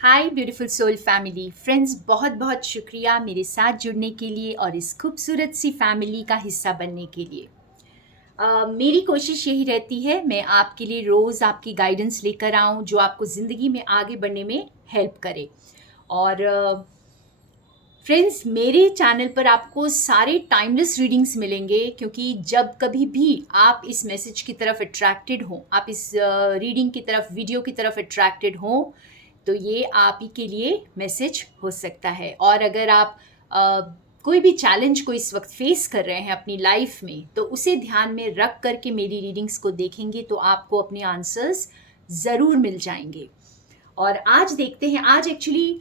हाय beautiful soul family friends, बहुत बहुत शुक्रिया मेरे साथ जुड़ने के लिए और इस खूबसूरत सी फैमिली का हिस्सा बनने के लिए। मेरी कोशिश यही रहती है, मैं आपके लिए रोज़ आपकी गाइडेंस लेकर आऊँ जो आपको ज़िंदगी में आगे बढ़ने में हेल्प करे। और फ्रेंड्स, मेरे चैनल पर आपको सारे टाइमलेस रीडिंग्स मिलेंगे, क्योंकि जब कभी भी आप इस मैसेज की तरफ अट्रैक्टेड हो, आप इस रीडिंग की तरफ, वीडियो की तरफ अट्रैक्टेड हो, तो ये आप ही के लिए मैसेज हो सकता है। और अगर आप कोई भी चैलेंज को इस वक्त फेस कर रहे हैं अपनी लाइफ में, तो उसे ध्यान में रख करके मेरी रीडिंग्स को देखेंगे तो आपको अपने आंसर्स ज़रूर मिल जाएंगे। और आज देखते हैं, आज एक्चुअली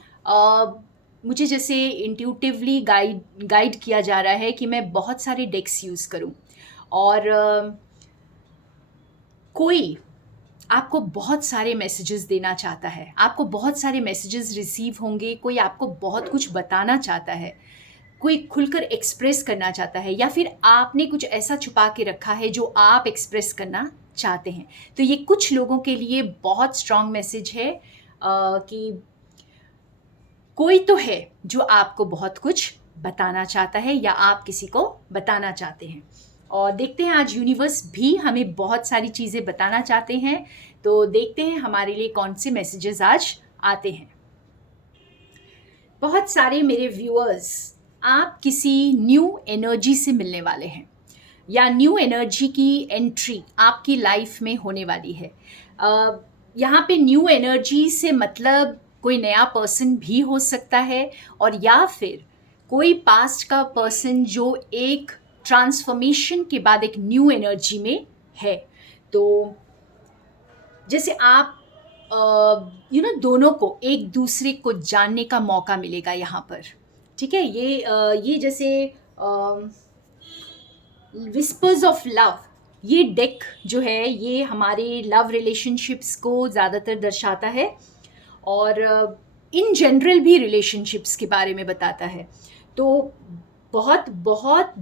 मुझे जैसे इंट्यूटिवली गाइड किया जा रहा है कि मैं बहुत सारे डेक्स यूज़ करूं। और कोई आपको बहुत सारे मैसेजेस देना चाहता है, आपको बहुत सारे मैसेजेस रिसीव होंगे, कोई आपको बहुत कुछ बताना चाहता है, कोई खुलकर एक्सप्रेस करना चाहता है, या फिर आपने कुछ ऐसा छुपा के रखा है जो आप एक्सप्रेस करना चाहते हैं। तो ये कुछ लोगों के लिए बहुत स्ट्रॉन्ग मैसेज है कि कोई तो है जो आपको बहुत कुछ बताना चाहता है या आप किसी को बताना चाहते हैं। और देखते हैं आज यूनिवर्स भी हमें बहुत सारी चीज़ें बताना चाहते हैं, तो देखते हैं हमारे लिए कौन से मैसेजेस आज आते हैं। बहुत सारे मेरे व्यूअर्स, आप किसी न्यू एनर्जी से मिलने वाले हैं या न्यू एनर्जी की एंट्री आपकी लाइफ में होने वाली है। यहाँ पे न्यू एनर्जी से मतलब कोई नया पर्सन भी हो सकता है, और या फिर कोई पास्ट का पर्सन जो एक ट्रांसफॉर्मेशन के बाद एक न्यू एनर्जी में है। तो जैसे आप दोनों को एक दूसरे को जानने का मौका मिलेगा यहाँ पर। ठीक है, ये जैसे विस्पर्स ऑफ लव, ये डेक जो है ये हमारे लव रिलेशनशिप्स को ज़्यादातर दर्शाता है, और इन जनरल भी रिलेशनशिप्स के बारे में बताता है। तो बहुत बहुत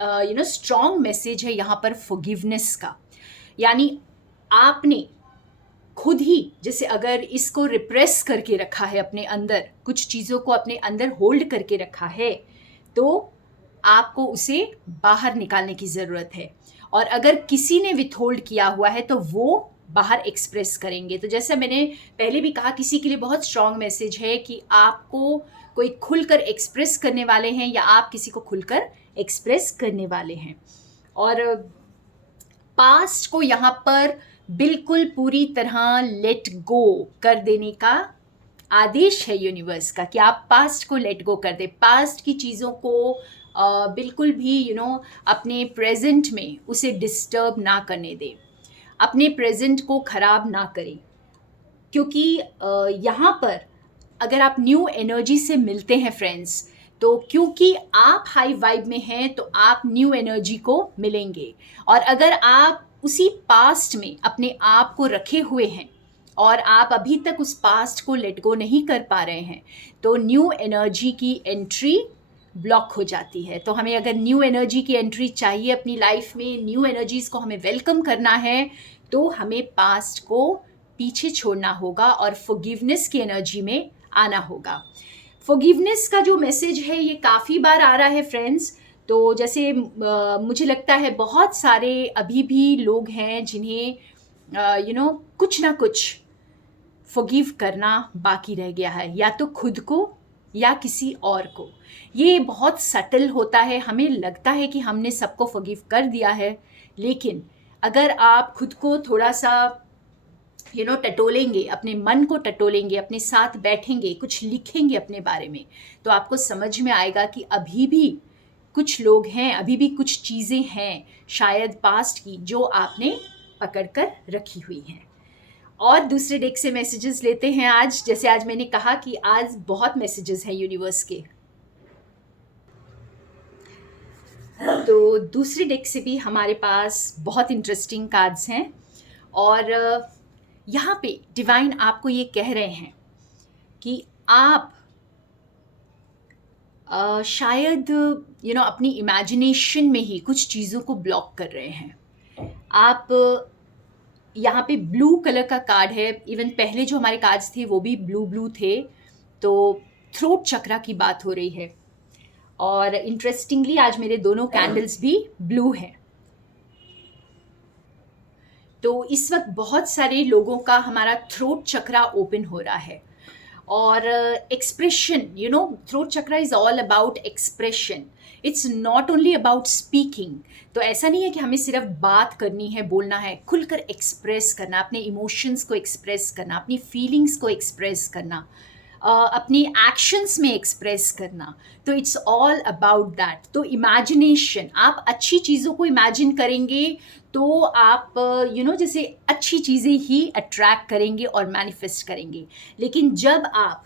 स्ट्रॉन्ग मैसेज है यहाँ पर फॉरगिवनेस का। यानी आपने खुद ही जैसे अगर इसको रिप्रेस करके रखा है अपने अंदर, कुछ चीज़ों को अपने अंदर होल्ड करके रखा है, तो आपको उसे बाहर निकालने की ज़रूरत है। और अगर किसी ने विथहोल्ड किया हुआ है तो वो बाहर एक्सप्रेस करेंगे। तो जैसा मैंने पहले भी कहा, किसी के लिए बहुत स्ट्रॉन्ग मैसेज है कि आपको कोई खुलकर एक्सप्रेस करने वाले हैं या आप किसी को खुलकर एक्सप्रेस करने वाले हैं। और पास्ट को यहाँ पर बिल्कुल पूरी तरह लेट गो कर देने का आदेश है यूनिवर्स का, कि आप पास्ट को लेट गो कर दे, पास्ट की चीज़ों को बिल्कुल भी अपने प्रेजेंट में उसे डिस्टर्ब ना करने दे, अपने प्रेजेंट को ख़राब ना करें। क्योंकि यहाँ पर अगर आप न्यू एनर्जी से मिलते हैं फ्रेंड्स, तो क्योंकि आप हाई वाइब में हैं तो आप न्यू एनर्जी को मिलेंगे। और अगर आप उसी पास्ट में अपने आप को रखे हुए हैं और आप अभी तक उस पास्ट को लेट गो नहीं कर पा रहे हैं, तो न्यू एनर्जी की एंट्री ब्लॉक हो जाती है। तो हमें अगर न्यू एनर्जी की एंट्री चाहिए अपनी लाइफ में, न्यू एनर्जीज़ को हमें वेलकम करना है, तो हमें पास्ट को पीछे छोड़ना होगा और फॉरगिवनेस की एनर्जी में आना होगा। फॉरगिवनेस का जो मैसेज है ये काफ़ी बार आ रहा है फ्रेंड्स। तो जैसे मुझे लगता है बहुत सारे अभी भी लोग हैं जिन्हें कुछ ना कुछ फॉरगिव करना बाकी रह गया है, या तो खुद को या किसी और को। ये बहुत सटल होता है, हमें लगता है कि हमने सबको फॉरगिव कर दिया है, लेकिन अगर आप खुद को थोड़ा सा टटोलेंगे, अपने मन को टटोलेंगे, अपने साथ बैठेंगे, कुछ लिखेंगे अपने बारे में, तो आपको समझ में आएगा कि अभी भी कुछ लोग हैं, अभी भी कुछ चीज़ें हैं शायद पास्ट की जो आपने पकड़ कर रखी हुई हैं। और दूसरे डेक से मैसेजेस लेते हैं आज। जैसे आज मैंने कहा कि आज बहुत मैसेजेस हैं यूनिवर्स के, तो दूसरे डेक से भी हमारे पास बहुत इंटरेस्टिंग कार्ड्स हैं। और यहाँ पे डिवाइन आपको ये कह रहे हैं कि आप शायद अपनी इमेजिनेशन में ही कुछ चीज़ों को ब्लॉक कर रहे हैं। आप यहाँ पे ब्लू कलर का कार्ड है। इवन पहले जो हमारे कार्ड्स थे वो भी ब्लू ब्लू थे। तो थ्रोट चक्रा की बात हो रही है, और इंटरेस्टिंगली आज मेरे दोनों कैंडल्स भी ब्लू हैं। तो इस वक्त बहुत सारे लोगों का हमारा थ्रोट चक्रा ओपन हो रहा है, और expression, throat chakra is all about expression. It's not only about speaking. तो ऐसा नहीं है कि हमें सिर्फ बात करनी है, बोलना है, खुलकर एक्सप्रेस करना, अपने इमोशंस को एक्सप्रेस करना, अपनी फीलिंग्स को एक्सप्रेस करना, अपनी एक्शंस में एक्सप्रेस करना। तो इट्स ऑल अबाउट दैट। तो इमेजिनेशन, आप अच्छी चीज़ों को इमेजिन करेंगे तो आप जैसे अच्छी चीज़ें ही अट्रैक्ट करेंगे और मैनिफेस्ट करेंगे। लेकिन जब आप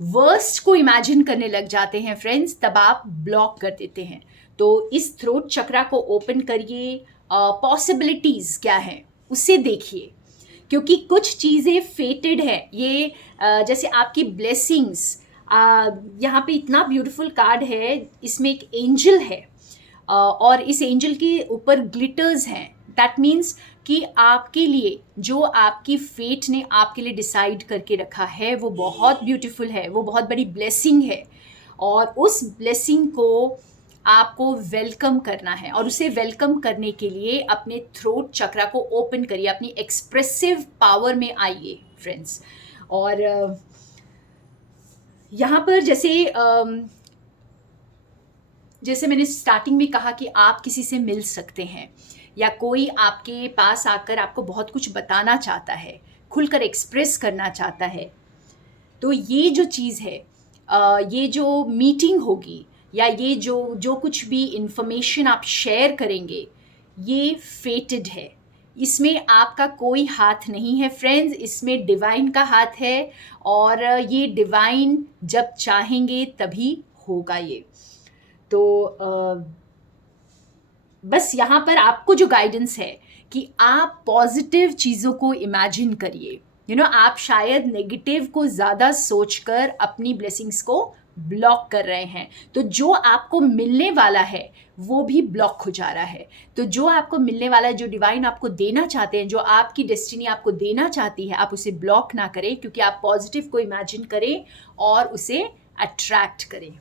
वर्स्ट को इमेजिन करने लग जाते हैं फ्रेंड्स, तब आप ब्लॉक कर देते हैं। तो इस थ्रोट चक्रा को ओपन करिए, पॉसिबिलिटीज़ क्या हैं उसे देखिए, क्योंकि कुछ चीज़ें फेटेड है। ये जैसे आपकी ब्लेसिंग्स, यहाँ पे इतना ब्यूटीफुल कार्ड है, इसमें एक एंजल है, और इस एंजल के ऊपर ग्लिटर्स हैं। दैट मीन्स कि आपके लिए जो आपकी फेट ने आपके लिए डिसाइड करके रखा है वो बहुत ब्यूटीफुल है, वो बहुत बड़ी ब्लेसिंग है, और उस ब्लेसिंग को आपको वेलकम करना है। और उसे वेलकम करने के लिए अपने थ्रोट चक्रा को ओपन करिए, अपनी एक्सप्रेसिव पावर में आइए फ्रेंड्स। और यहाँ पर जैसे मैंने स्टार्टिंग में कहा कि आप किसी से मिल सकते हैं, या कोई आपके पास आकर आपको बहुत कुछ बताना चाहता है, खुलकर एक्सप्रेस करना चाहता है। तो ये जो चीज़ है, ये जो मीटिंग होगी, या ये जो कुछ भी इंफॉर्मेशन आप शेयर करेंगे, ये फेटेड है। इसमें आपका कोई हाथ नहीं है फ्रेंड्स, इसमें डिवाइन का हाथ है, और ये डिवाइन जब चाहेंगे तभी होगा ये। तो बस यहाँ पर आपको जो गाइडेंस है कि आप पॉजिटिव चीज़ों को इमेजिन करिए। आप शायद नेगेटिव को ज़्यादा सोचकर अपनी ब्लेसिंग्स को ब्लॉक कर रहे हैं। तो जो आपको मिलने वाला है वो भी ब्लॉक हो जा रहा है। तो जो आपको मिलने वाला है, जो डिवाइन आपको देना चाहते हैं, जो आपकी डेस्टिनी आपको देना चाहती है, आप उसे ब्लॉक ना करें, क्योंकि आप पॉजिटिव को इमेजिन करें और उसे अट्रैक्ट करें।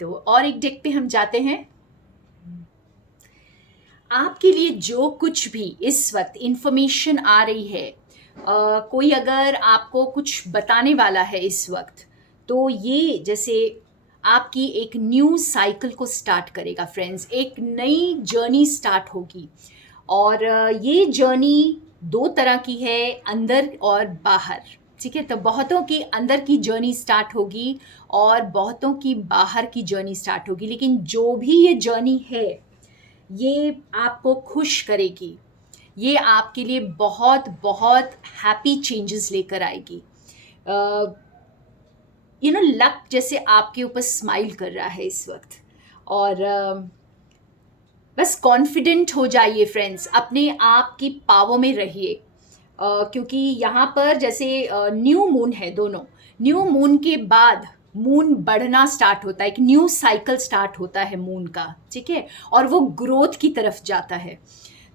तो और एक डेक पे हम जाते हैं। आपके लिए जो कुछ भी इस वक्त इंफॉर्मेशन आ रही है, कोई अगर आपको कुछ बताने वाला है इस वक्त, तो ये जैसे आपकी एक न्यू साइकिल को स्टार्ट करेगा फ्रेंड्स। एक नई जर्नी स्टार्ट होगी, और ये जर्नी दो तरह की है, अंदर और बाहर। ठीक है, तो बहुतों की अंदर की जर्नी स्टार्ट होगी और बहुतों की बाहर की जर्नी स्टार्ट होगी। लेकिन जो भी ये जर्नी है, ये आपको खुश करेगी, ये आपके लिए बहुत बहुत हैप्पी चेंजेस लेकर आएगी। लक जैसे आपके ऊपर स्माइल कर रहा है इस वक्त। और बस कॉन्फिडेंट हो जाइए फ्रेंड्स, अपने आप की पावर में रहिए, क्योंकि यहाँ पर जैसे न्यू मून है, दोनों न्यू मून के बाद मून बढ़ना स्टार्ट होता है, एक न्यू साइकिल स्टार्ट होता है मून का। ठीक है, और वो ग्रोथ की तरफ जाता है।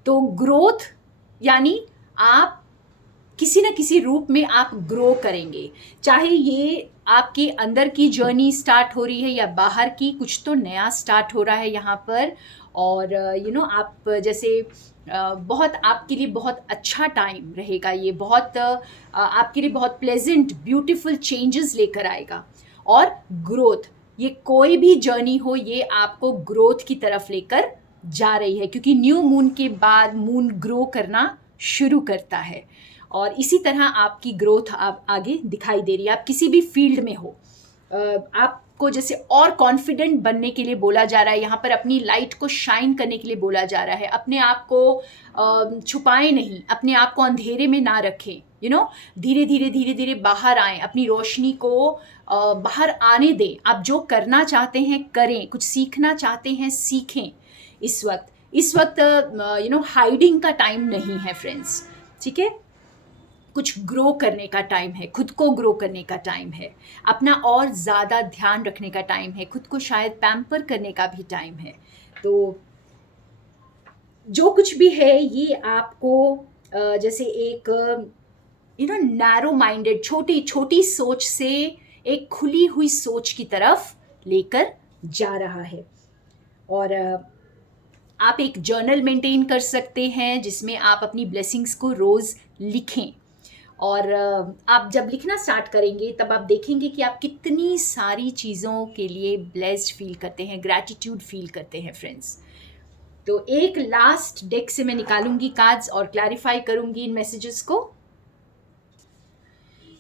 तो ग्रोथ यानी आप किसी न किसी रूप में आप ग्रो करेंगे, चाहे ये आपके अंदर की जर्नी स्टार्ट हो रही है या बाहर की, कुछ तो नया स्टार्ट हो रहा है यहाँ पर। और आप जैसे बहुत आपके लिए बहुत अच्छा टाइम रहेगा ये, बहुत आपके लिए बहुत प्लेजेंट ब्यूटीफुल चेंजेस लेकर आएगा। और ग्रोथ, ये कोई भी जर्नी हो, ये आपको ग्रोथ की तरफ लेकर जा रही है, क्योंकि न्यू मून के बाद मून ग्रो करना शुरू करता है। और इसी तरह आपकी ग्रोथ आप आगे दिखाई दे रही है। आप किसी भी फील्ड में हो, आपको जैसे और कॉन्फिडेंट बनने के लिए बोला जा रहा है यहाँ पर, अपनी लाइट को शाइन करने के लिए बोला जा रहा है। अपने आप को छुपाएं नहीं, अपने आप को अंधेरे में ना रखें। धीरे धीरे बाहर आएं, अपनी रोशनी को बाहर आने दें। आप जो करना चाहते हैं करें, कुछ सीखना चाहते हैं सीखें। इस वक्त हाइडिंग का टाइम नहीं है फ्रेंड्स। ठीक है, कुछ ग्रो करने का टाइम है, खुद को ग्रो करने का टाइम है, अपना और ज़्यादा ध्यान रखने का टाइम है, खुद को शायद पैम्पर करने का भी टाइम है। तो जो कुछ भी है ये आपको जैसे एक नैरो माइंडेड, छोटी छोटी सोच से एक खुली हुई सोच की तरफ लेकर जा रहा है। और आप एक जर्नल मेंटेन कर सकते हैं जिसमें आप अपनी ब्लेसिंग्स को रोज़ लिखें। और आप जब लिखना स्टार्ट करेंगे तब आप देखेंगे कि आप कितनी सारी चीज़ों के लिए ब्लेस्ड फील करते हैं, ग्रैटिट्यूड फील करते हैं फ्रेंड्स। तो एक लास्ट डेक से मैं निकालूंगी कार्ड्स और क्लैरिफाई करूंगी इन मैसेजेस को।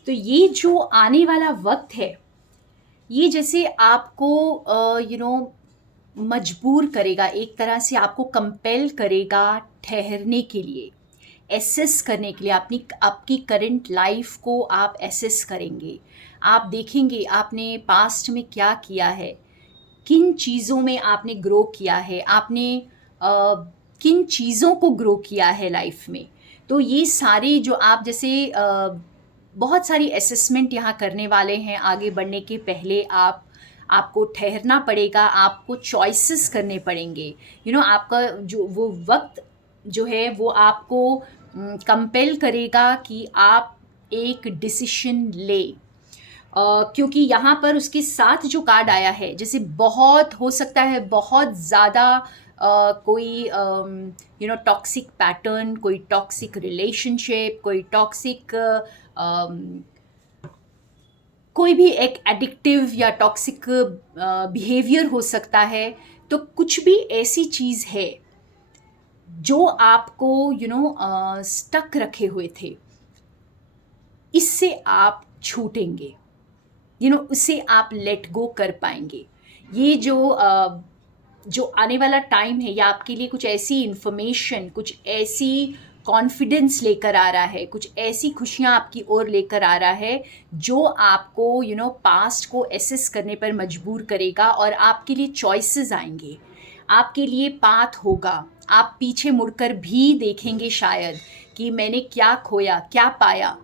तो ये जो आने वाला वक्त है, ये जैसे आपको मजबूर करेगा, एक तरह से आपको कंपेल करेगा ठहरने के लिए, एसेस करने के लिए। आपकी करंट लाइफ को आप एसेस करेंगे, आप देखेंगे आपने पास्ट में क्या किया है, किन चीज़ों में आपने ग्रो किया है, आपने किन चीज़ों को ग्रो किया है लाइफ में। तो ये सारे जो आप जैसे बहुत सारी असेसमेंट यहाँ करने वाले हैं। आगे बढ़ने के पहले आपको ठहरना पड़ेगा, आपको चॉइसेस करने पड़ेंगे। आपका जो वो वक्त जो है वो आपको कंपेल करेगा कि आप एक डिसीशन ले। क्योंकि यहाँ पर उसके साथ जो कार्ड आया है, जैसे बहुत हो सकता है बहुत ज़्यादा कोई टॉक्सिक पैटर्न, कोई टॉक्सिक रिलेशनशिप, कोई टॉक्सिक कोई भी एक एडिक्टिव या टॉक्सिक बिहेवियर हो सकता है। तो कुछ भी ऐसी चीज़ है जो आपको स्टक रखे हुए थे, इससे आप छूटेंगे, उससे आप लेट गो कर पाएंगे। ये जो आने वाला टाइम है, या आपके लिए कुछ ऐसी इंफॉर्मेशन, कुछ ऐसी कॉन्फिडेंस लेकर आ रहा है, कुछ ऐसी खुशियाँ आपकी ओर लेकर आ रहा है जो आपको पास्ट को एसेस करने पर मजबूर करेगा। और आपके लिए चॉइसेस आएंगे, आपके लिए पाथ होगा। आप पीछे मुड़कर भी देखेंगे शायद कि मैंने क्या खोया, क्या पाया,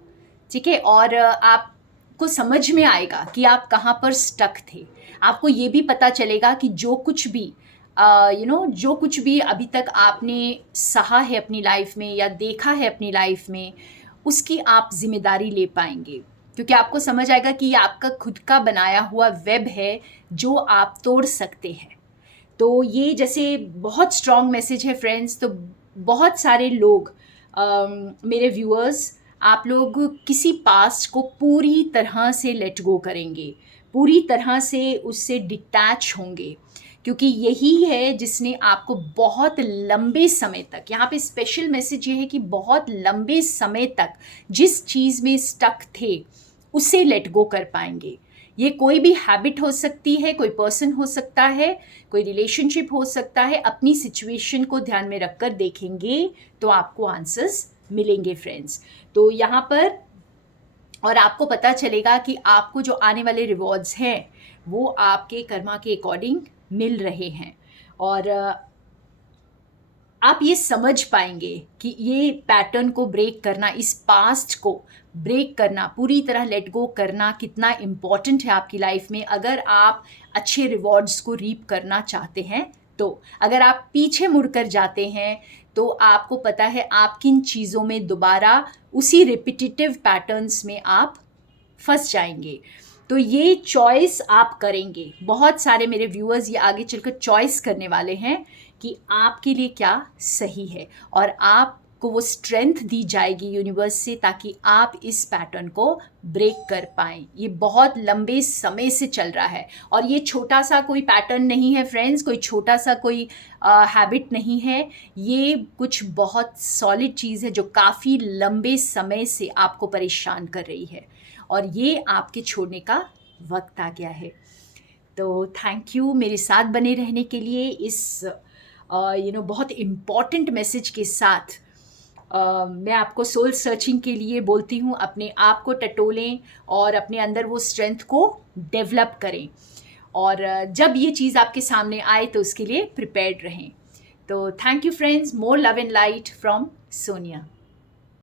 ठीक है। और आपको समझ में आएगा कि आप कहाँ पर स्टक थे। आपको ये भी पता चलेगा कि जो कुछ भी जो कुछ भी अभी तक आपने सहा है अपनी लाइफ में या देखा है अपनी लाइफ में, उसकी आप जिम्मेदारी ले पाएंगे। क्योंकि आपको समझ आएगा कि ये आपका खुद का बनाया हुआ वेब है जो आप तोड़ सकते हैं। तो ये जैसे बहुत स्ट्रॉन्ग मैसेज है फ्रेंड्स। तो बहुत सारे लोग मेरे व्यूअर्स, आप लोग किसी पास्ट को पूरी तरह से लेट गो करेंगे, पूरी तरह से उससे डिटैच होंगे। क्योंकि यही है जिसने आपको बहुत लंबे समय तक, यहाँ पे स्पेशल मैसेज ये है कि बहुत लंबे समय तक जिस चीज़ में स्टक थे उसे लेट गो कर पाएंगे। ये कोई भी हैबिट हो सकती है, कोई पर्सन हो सकता है, कोई रिलेशनशिप हो सकता है। अपनी सिचुएशन को ध्यान में रखकर देखेंगे तो आपको आंसर्स मिलेंगे फ्रेंड्स। तो यहाँ पर और आपको पता चलेगा कि आपको जो आने वाले रिवॉर्ड्स हैं वो आपके कर्मा के अकॉर्डिंग मिल रहे हैं। और आप ये समझ पाएंगे कि ये पैटर्न को ब्रेक करना, इस पास्ट को ब्रेक करना, पूरी तरह लेट गो करना कितना इम्पॉर्टेंट है आपकी लाइफ में, अगर आप अच्छे रिवॉर्ड्स को रीप करना चाहते हैं। तो अगर आप पीछे मुड़कर जाते हैं तो आपको पता है आप किन चीज़ों में दोबारा उसी रिपीटिटिव पैटर्न्स में आप फंस जाएंगे। तो ये चॉइस आप करेंगे। बहुत सारे मेरे व्यूअर्स ये आगे चलकर चॉइस करने वाले हैं कि आपके लिए क्या सही है, और आपको वो स्ट्रेंथ दी जाएगी यूनिवर्स से ताकि आप इस पैटर्न को ब्रेक कर पाएँ। ये बहुत लंबे समय से चल रहा है और ये छोटा सा कोई पैटर्न नहीं है फ्रेंड्स, कोई छोटा सा कोई हैबिट नहीं है। ये कुछ बहुत सॉलिड चीज़ है जो काफ़ी लंबे समय से आपको परेशान कर रही है, और ये आपके छोड़ने का वक्त आ गया है। तो थैंक यू मेरे साथ बने रहने के लिए। इस बहुत इम्पॉर्टेंट मैसेज के साथ मैं आपको सोल सर्चिंग के लिए बोलती हूँ, अपने आप को टटोलें और अपने अंदर वो स्ट्रेंथ को डेवलप करें। और जब ये चीज़ आपके सामने आए तो उसके लिए प्रिपेयर्ड रहें। तो thank you friends, more love and light from Sonia.